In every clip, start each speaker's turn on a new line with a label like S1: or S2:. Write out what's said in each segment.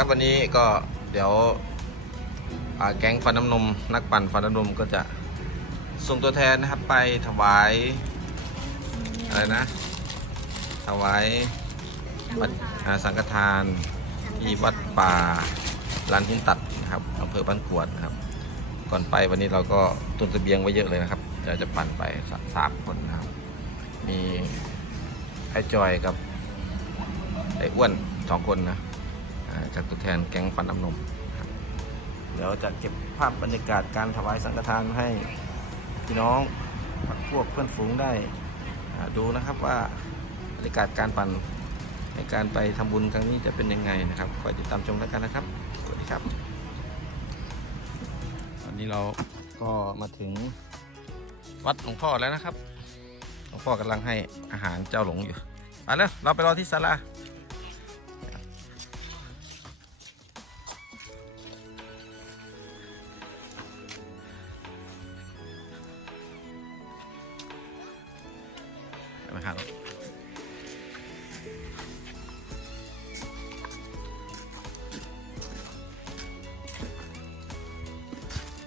S1: ดีครับวันนี้ก็เดี๋ยวอ่าแก๊งฟันน้ำนม นักปั่นฟันน้ำนมก็จะส่งตัวแทนนะครับไปถวายอะไรนะ ถวายวัดอ่าสังฆทานที่วัดป่าลานหินตัดนะครับอำเภอบ้านกวดนะครับ ก่อนไปวันนี้เราก็ตุนเสบียงไว้เยอะเลยนะครับจะจะปั่นไปสสามคนนะครับ มีไอ้จอยกับไอ้อ้วนสองคนนะอ่า จากตัวแทนแก๊งฟันน้ำนมครับเดี๋ยวจะเก็บภาพบรรยากาศการถวายสังฆทานให้พี่น้องพวกเพื่อนฝูงได้อ่าดูนะครับว่าบรรยากาศการปั่นในการไปทำบุญครั้งนี้จะเป็นยังไงนะครับคอยติดตามชมแล้วกันนะครับสวัสดีครับวันนี้เราก็มาถึงวัดหลวงพ่อแล้วนะครับหลวงพ่อกำลังให้อาหารเจ้าหลงอยู่ไปแล้วเราไปรอที่ศาลา ไปไหมครับ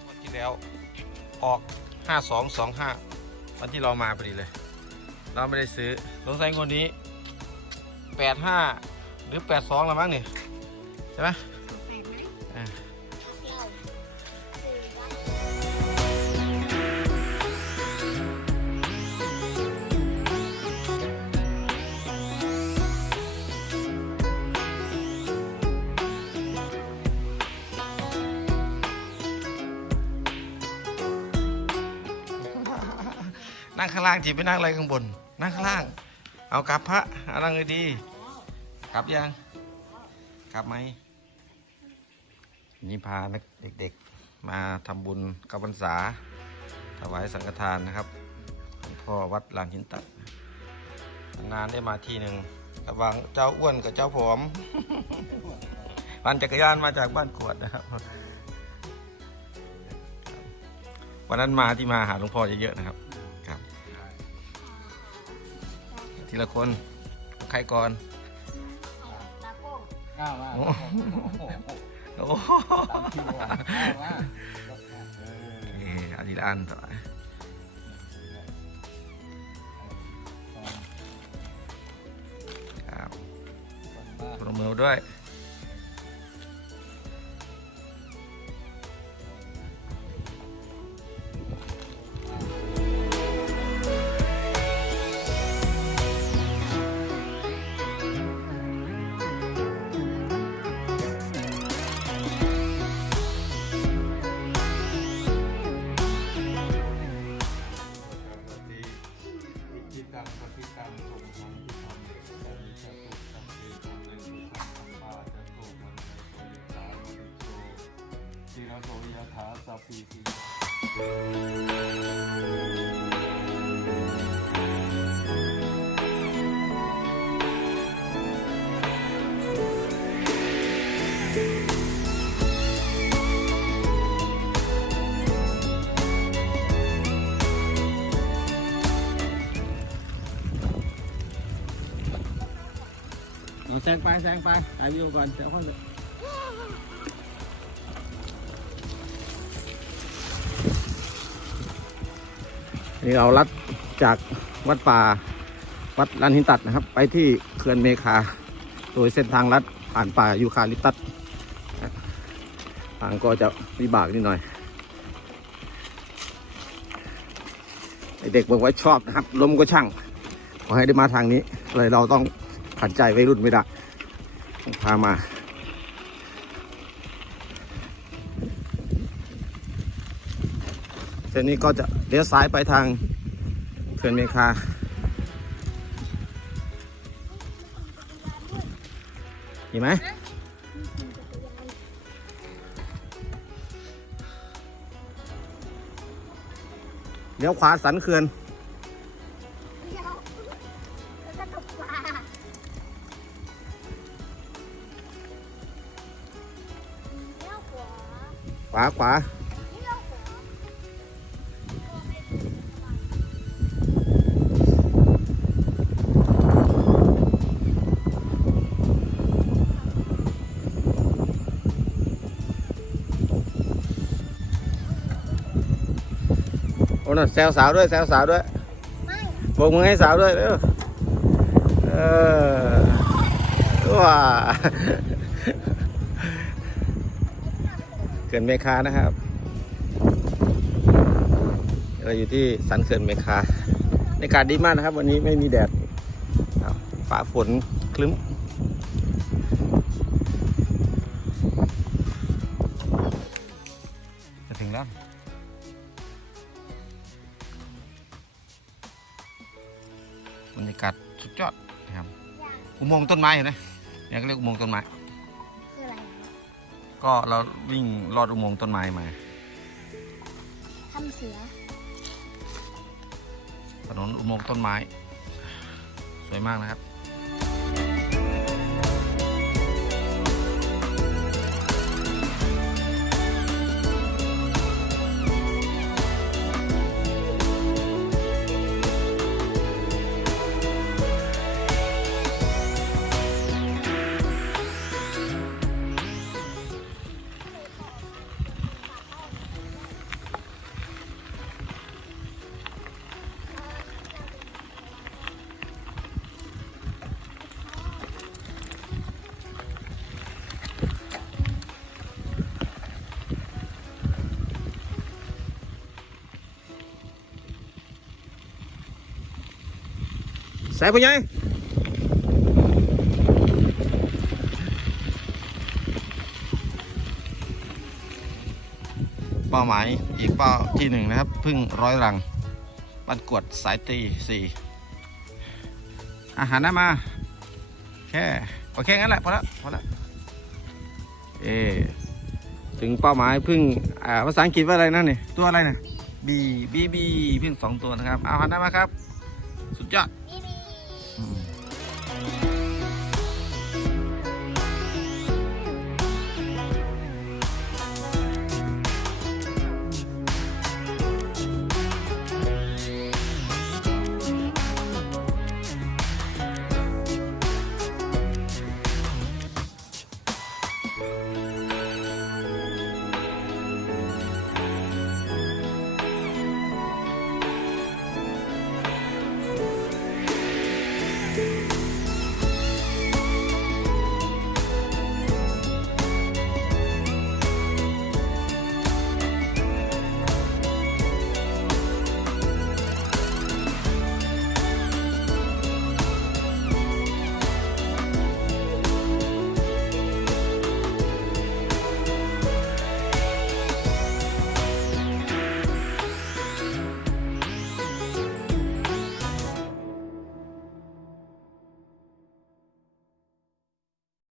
S1: วันที่แล้วออก 5225 วันที่เรามาพอดีเลย เราไม่ได้ซื้อสงสัยคนนี้ 85 หรือ 82 แล้วมั้งนี่ใช่ไหม นั่งข้างล่างจีไปนั่งอะไรข้างบน นั่งข้างล่าง เอากลับพระเอานั่งเลยดีกลับยังกลับไหมนี่พานักเด็กๆ มาทำบุญกับพรรษา ถวายสังฆทานนะครับหลวงพ่อวัดลานหินตัด นานได้มาทีหนึ่งระหวังเจ้าอ้วนกับเจ้าผอมปั่นจักรยานมาจากบ้านกวดนะครับวันนั้นมาที่มาหาหลวงพ่อเยอะๆนะครับ ทีละคน ใครก่อน
S2: ก้าวมา
S1: โอ้
S2: โอ้โห
S1: โอ้โห
S2: ตามคิวอะก้าวมาเออ
S1: เอออันนี้ละอันต่อไปครับปรบมือด้วย
S2: ถาสัพพิติ
S3: เอาแซ นี่เราลัดจากวัดป่าวัดลานหินตัดนะครับ ไปที่เขื่อนเมคา โดยเส้นทางลัดผ่านป่ายูคาลิปตัสทางก็จะวิบากนิดหน่อยเด็กบอกว่าชอบนะครับลมก็ช่าง ขอให้ได้มาทางนี้เลยเราต้องขัดใจวัยรุ่นไม่ได้พามา เส้นนี้ก็จะเลี้ยวซ้ายไปทางเขื่อนเมคาเห็นไหมเลี้ยวขวาสันเขื่อน
S4: แล้วก็ตกปลาเลี้ยวขวา
S3: ขวา
S1: คนนั้นแซวสาวด้วยแซวสาวด้วยโบกมือให้สาวด้วยเร็วเออว้าเขื่อนเมคานะครับ เราอยู่ที่สันเขื่อนเมคาในอากาศดีมากนะครับ วันนี้ไม่มีแดดครับฟ้าฝนคลึ้ม บรรยากาศสุดยอดนะครับ
S3: อย่าง
S1: อุโมงค์ต้นไม้เห็นไหมเนี่ยก็เรียกอุโมงค์ต้นไม้
S3: คืออะไร
S1: ก็เราวิ่งลอดอุโมงค์ต้นไม้มา
S3: ทำเสือ
S1: ถนนอุโมงค์ต้นไม้ สวยมากนะครับ ใส่ปุ้ยงเป้าหมายอีกเป้าที่หนึ่งนะครับ พึ่งร้อยรังบันกวดสายตีสี่อาหารได้มา แค่โอเคงั้นแหละพอและพอและเอถึงเป้าหมายพึ่งอ่าภาษาอังกฤษว่าอะไรนั่นนี่ตัวอะไรนะบีบีบีพึ่งสองตัวนะครับ เอาหันได้มาครับ สุดยอด